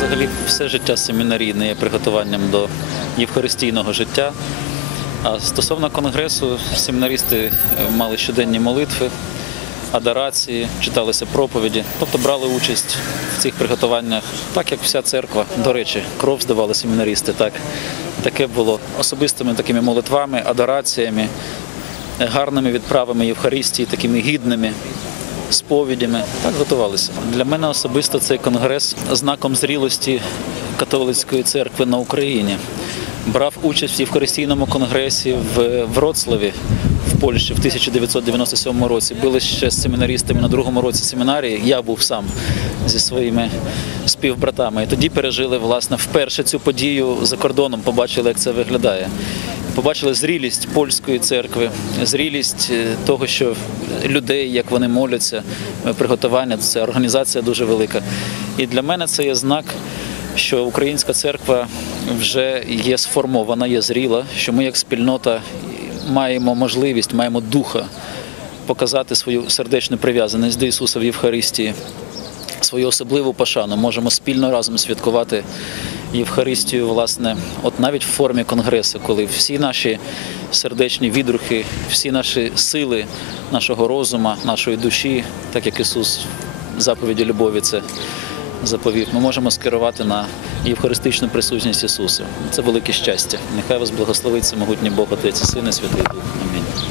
взагалі все життя семінарійне є приготуванням до євхаристійного життя. А стосовно конгресу, семінаристи е, мали щоденні молитви, адорації, читалися проповіді, тобто брали участь в цих приготуваннях, так як вся церква. До речі, кров здавали семінаристи. Так таке було особистими такими молитвами, адораціями, гарними відправами Євхаристії, такими гідними сповідями. Так готувалися. Для мене особисто цей конгрес знаком зрілості католицької церкви на Україні. Брав участь в Євхаристійному конгресі в Вроцлаві в Польщі в 1997 році. Були ще з семінаристами на другому році семінарії. Я був сам зі своїми співбратами. І тоді пережили власне вперше цю подію за кордоном. Побачили, як це виглядає. Побачили зрілість польської церкви, зрілість е, того, що людей, як вони моляться, е, приготування це організація дуже велика. І для мене це є знак, що українська церква вже є сформована, є зріла, що ми як спільнота маємо можливість, маємо духа показати свою сердечну прив'язаність до Ісуса в Євхаристії свою особливу пошану. Можемо спільно разом святкувати Євхаристію, власне, от навіть в формі конгресу, коли всі наші сердечні відрухи, всі наші сили нашого розуму, нашої душі, так як Ісус в заповіді любові це заповів, ми можемо скерувати на євхаристичну присутність Ісуса. Це велике щастя. Нехай вас благословить всемогутній Бог Отець і Син і Святий Дух. Амінь.